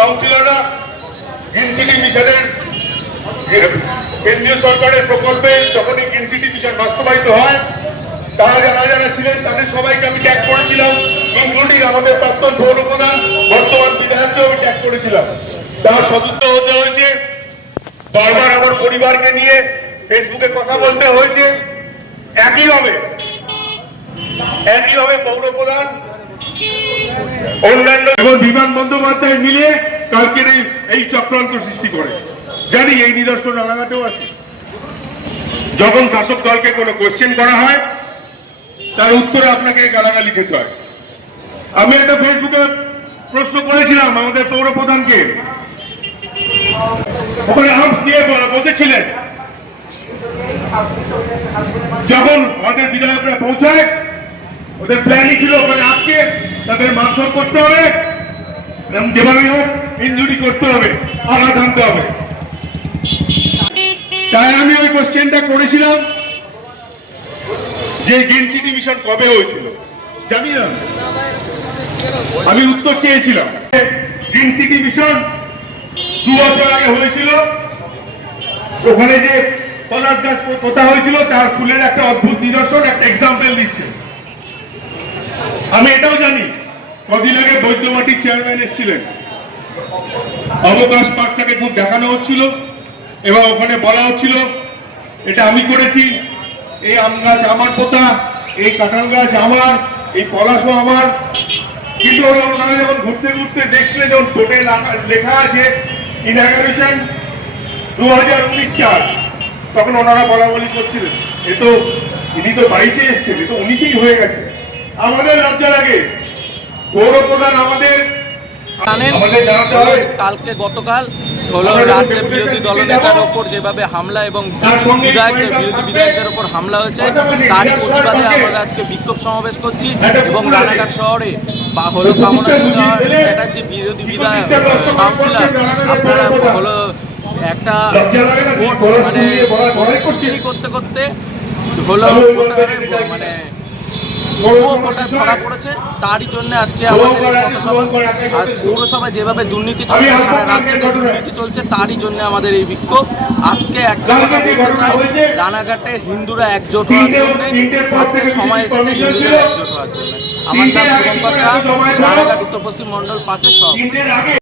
কাউন্সিলররা green city মিশনের কেন্দ্রীয় সরকারের প্রকল্পে গ্রিন সিটি মিশন বাস্তবায়িত হয়, তারা যারা যারা ছিলেন, তাদের সবাইকে আমি ট্যাগ করেছিলাম ইনক্লুডিং আমাদের প্রাক্তন পৌর প্রধান বর্তমান বিধায়ককেও আমি ট্যাগ করেছিলাম। তার সদুত্ব হতে হয়েছে। বারবার আমার পরিবারকে নিয়ে ফেসবুকে কথা বলতে হয়েছে। একইভাবে একইভাবে পৌর প্রধান অন্যান্য বিমান বন্দ্যোপাধ্যায় মিলে কালকের এই চক্রান্ত সৃষ্টি করে। জানি এই নিদর্শন রানাঘাটেও আছে। যখন শাসক দলকে কোনো কোশ্চেন করা হয়, তার উত্তরে আপনাকে গালাগালি খেতে হয়। আমি একটা ফেসবুকে প্রশ্ন করেছিলাম আমাদের পৌর প্রধানকে ওখানে আর্মস নিয়ে বসেছিলেন। যখন আমাদের বিধায়করা পৌঁছায়, ওদের প্ল্যানই ছিল ওখানে আজকে তাদের মারধর করতে হবে। এবং যেভাবে হোক ইঞ্জুরি করতে হবে আঘাত আনতে হবে। তাই আমি ওই কোশ্চেনটা করেছিলাম যে গ্রিন সিটি মিশন কবে হয়েছিল। জানি না। আমি উত্তর চেয়েছিলাম গ্রিন সিটি মিশন দু বছর আগে হয়েছিল। ওখানে যে পলাশ গাছ পোতা হয়েছিল, তার ফুলের একটা অদ্ভুত নিদর্শন, একটা এক্সাম্পল দিচ্ছে। আমি এটাও জানি। কদিন আগে বৈদ্যমাটির চেয়ারম্যান এসেছিলেন। অবকাশ পার্কটাকে খুব দেখানো হচ্ছিল এবং ওখানে বলা হচ্ছিল, এটা আমি করেছি। এই আম গাছ আমার পোতা, এই কাঁঠাল গাছ আমার, এই পলাশও আমার। কিন্তু ওরা ওনারা যখন ঘুরতে ঘুরতে দেখছিলেন যখন বোর্ডে লেখা- আছে ইনাগারেশন দু হাজার উনিশ সাল, তখন ওনারা বলা বলি করছিলেন, এ তো ইনি তো বাইশে এসছেন, এ তো উনিশেই হয়ে গেছে। আমাদের লজ্জা লাগে পৌর প্রধান আমাদের জানেন কালকে গতকাল হলো রাজ্যের বিরোধী দলনেতার ওপর যেভাবে হামলা এবং বিধায়কদের বিরোধী। বিধায়কদের ওপর হামলা হয়েছে তারই প্রতিবাদে আমরা আজকে বিক্ষোভ সমাবেশ করছি এবং রানাঘাট শহরে বা হলো কামনা চ্যাটার্জি বিরোধী বিধায়ক কাউন্সিলর আপনারা। হলো একটা মানে করতে করতে হলো। মানে ভোটার ধরা পড়েছে। তারই জন্য আজকে আমাদের আর পৌরসভায় যেভাবে দুর্নীতি চলছে সারা রাজ্যে যে দুর্নীতি চলছে তারই জন্য আমাদের এই বিক্ষোভ। আজকে একটা কালকে কথা বলতে চাই রানাঘাটে হিন্দুরা একজোট হওয়ার জন্য। আজকে সময় এসেছে হিন্দুরা একজোট হওয়ার জন্য। আমার নাম শুভঙ্কর শাহ? রানাঘাট উত্তর পশ্চিম মন্ডল পাঁচের সব